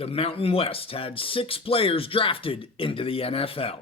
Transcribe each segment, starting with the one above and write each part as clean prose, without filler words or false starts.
The Mountain West had 6 players drafted into the NFL.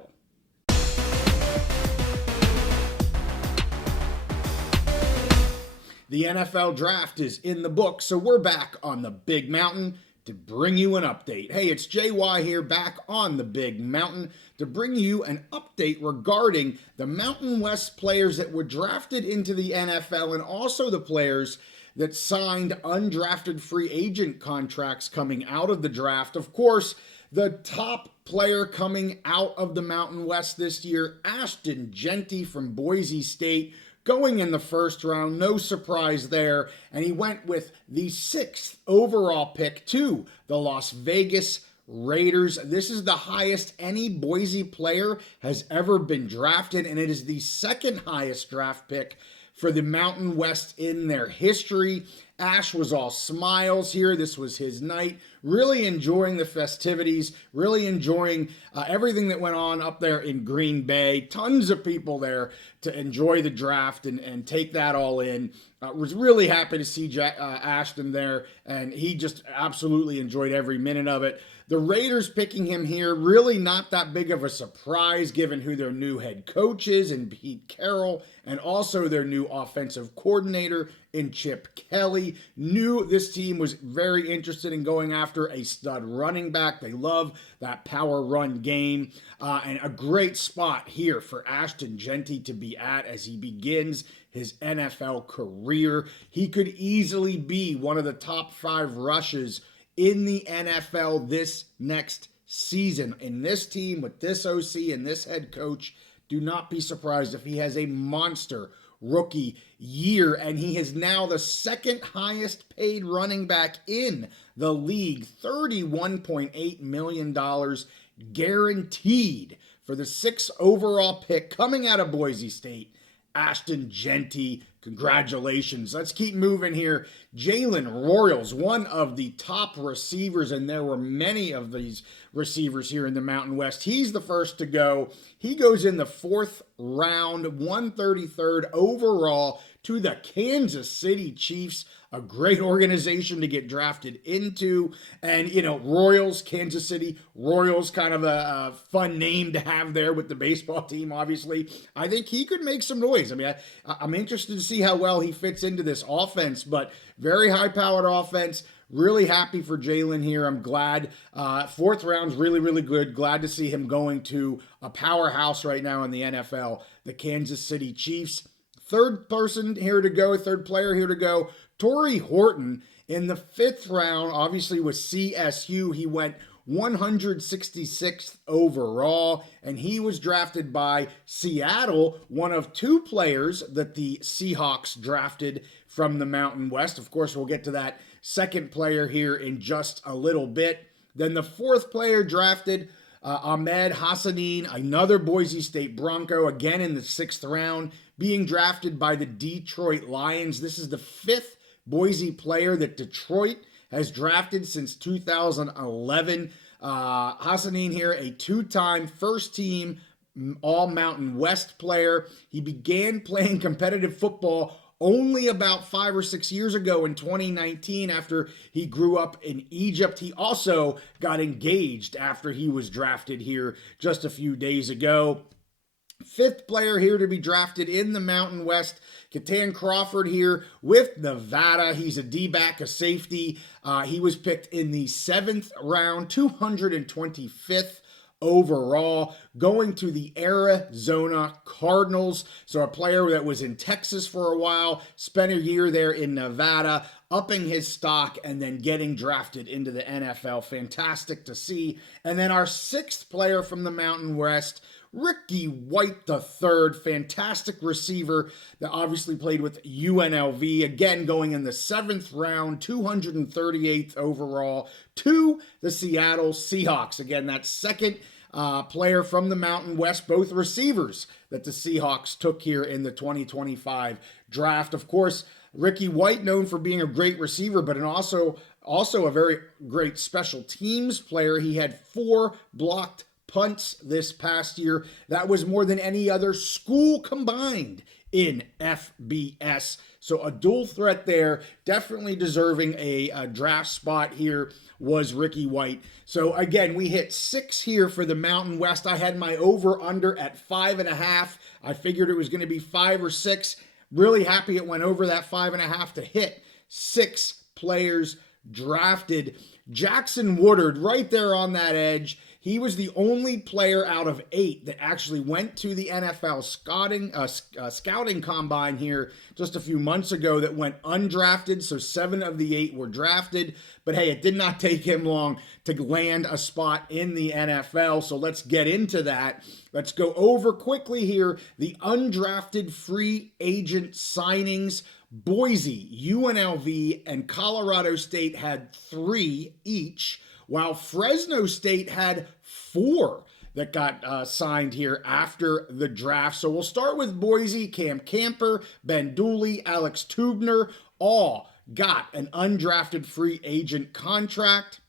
The NFL draft is in the book, so we're back on the Big Mountain to bring you an update. Hey, it's JY here, back on the Big Mountain to bring you an update regarding the Mountain West players that were drafted into the NFL and also the players that signed undrafted free agent contracts coming out of the draft. Of course, the top player coming out of the Mountain West this year, Ashton Genty from Boise State, going in the first round, no surprise there, and he went with the 6th overall pick to the Las Vegas Raiders. This is the highest any Boise player has ever been drafted, and it is the 2nd highest draft pick for the Mountain West in their history. Ash was all smiles here. This was his night. Really enjoying the festivities, really enjoying everything that went on up there in Green Bay. Tons of people there to enjoy the draft and take that all in. Was really happy to see Ashton there, and he just absolutely enjoyed every minute of it. The Raiders picking him here, really not that big of a surprise given who their new head coach is in Pete Carroll, and also their new offensive coordinator in Chip Kelly. Knew this team was very interested in going after a stud running back. They love that power run game, and a great spot here for Ashton Genty to be at as he begins his NFL career. He could easily be one of the top 5 rushes in the NFL this next season. In this team, with this OC and this head coach, do not be surprised if he has a monster rookie year. And he is now the 2nd highest paid running back in the league, $31.8 million guaranteed for the 6th overall pick coming out of Boise State, Ashton Genty. Congratulations. Let's keep moving here. Jaylen Royals, one of the top receivers, and there were many of these receivers here in the Mountain West. He's the first to go. He goes in the 4th round, 133rd overall to the Kansas City Chiefs, a great organization to get drafted into. And, you know, Royals, Kansas City Royals, kind of a fun name to have there with the baseball team, obviously. I think he could make some noise. I mean, I'm interested to see how well he fits into this offense, but very high-powered offense. Really happy for Jaylen here. I'm glad. 4th round's really, really good. Glad to see him going to a powerhouse right now in the NFL, the Kansas City Chiefs. Third player here to go, Tory Horton in the 5th round, obviously with CSU. He went 166th overall, and he was drafted by Seattle, one of 2 players that the Seahawks drafted from the Mountain West. Of course, we'll get to that 2nd player here in just a little bit. Then the 4th player drafted, Ahmed Hassan, another Boise State Bronco, again in the 6th round, being drafted by the Detroit Lions. This is the 5th Boise player that Detroit has drafted since 2011. Hassan here, a 2-time first-team All-Mountain West player. He began playing competitive football only about 5 or 6 years ago in 2019 after he grew up in Egypt. He also got engaged after he was drafted here just a few days ago. 5th player here to be drafted in the Mountain West, Katan Crawford here with Nevada. He's a D-back, a safety. He was picked in the 7th round, 225th overall, going to the Arizona Cardinals. So a player that was in Texas for a while, spent a year there in Nevada, upping his stock and then getting drafted into the NFL. Fantastic to see. And then our 6th player from the Mountain West, Ricky White III, fantastic receiver that obviously played with UNLV, again going in the 7th round, 238th overall to the Seattle Seahawks. Again, that 2nd player from the Mountain West, both receivers that the Seahawks took here in the 2025 draft. Of course, Ricky White, known for being a great receiver, but also a very great special teams player. He had 4 blocked punts this past year. That was more than any other school combined in FBS. So a dual threat there, definitely deserving a draft spot here was Ricky White. So again, we hit 6 here for the Mountain West. I had my over under at 5.5. I figured it was going to be 5 or 6. Really happy it went over that 5.5 to hit 6 players drafted. Jackson Woodard right there on that edge. He was the only player out of 8 that actually went to the NFL scouting combine here just a few months ago that went undrafted. So 7 of the 8 were drafted. But hey, it did not take him long to land a spot in the NFL. So let's get into that. Let's go over quickly here the undrafted free agent signings. Boise, UNLV, and Colorado State had 3 each, while Fresno State had 4 that got signed here after the draft. So we'll start with Boise. Cam Camper, Ben Dooley, Alex Tubner, all got an undrafted free agent contract.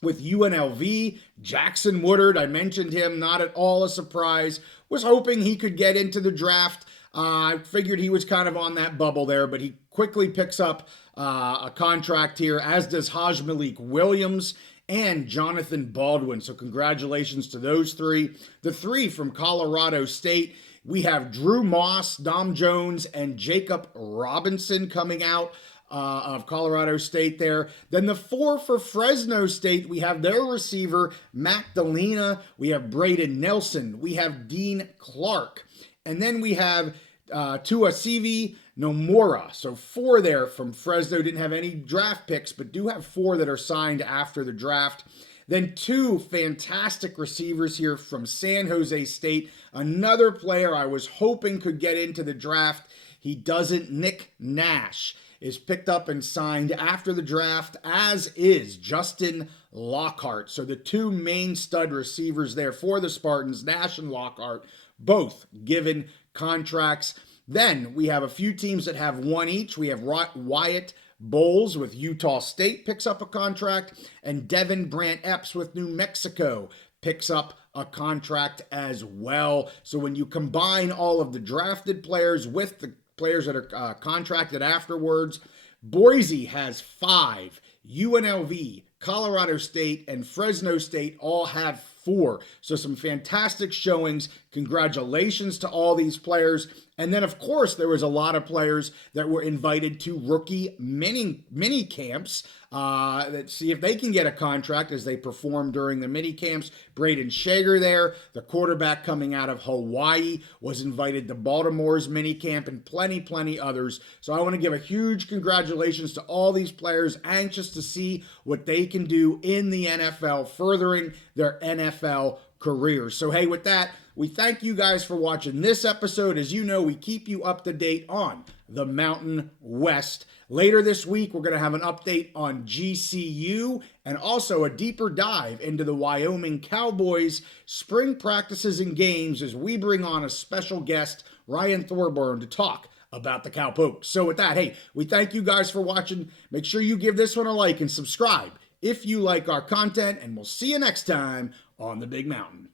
With UNLV, Jackson Woodard, I mentioned him, not at all a surprise. Was hoping he could get into the draft. I figured he was kind of on that bubble there, but he quickly picks up a contract here, as does Haj Malik Williams and Jonathan Baldwin. So congratulations to those 3. The 3 from Colorado State, we have Drew Moss, Dom Jones, and Jacob Robinson coming out of Colorado State there. Then the 4 for Fresno State, we have their receiver, Mac Delina. We have Braden Nelson. We have Dean Clark. And then we have Tuasivi Nomura. So 4 there from Fresno. Didn't have any draft picks, but do have 4 that are signed after the draft. Then 2 fantastic receivers here from San Jose State. Another player I was hoping could get into the draft. He doesn't. Nick Nash is picked up and signed after the draft, as is Justin Lockhart. So the 2 main stud receivers there for the Spartans, Nash and Lockhart, both given contracts. Then we have a few teams that have 1 each. We have Wyatt Bowles with Utah State picks up a contract, and Devin Brant Epps with New Mexico picks up a contract as well. So when you combine all of the drafted players with the players that are contracted afterwards, Boise has 5. UNLV, Colorado State, and Fresno State all have 4. So some fantastic showings. Congratulations to all these players. And then, of course, there was a lot of players that were invited to rookie mini camps that see if they can get a contract as they perform during the mini camps. Braden Shager there, the quarterback coming out of Hawaii, was invited to Baltimore's mini camp, and plenty others. So I want to give a huge congratulations to all these players, anxious to see what they can do in the NFL, furthering their NFL careers. So hey, with that, we thank you guys for watching this episode. As you know, we keep you up to date on the Mountain West. Later this week, we're going to have an update on GCU and also a deeper dive into the Wyoming Cowboys spring practices and games as we bring on a special guest, Ryan Thorburn, to talk about the Cowpokes. So with that, hey, we thank you guys for watching. Make sure you give this one a like and subscribe if you like our content, and we'll see you next time on the Big Mountain.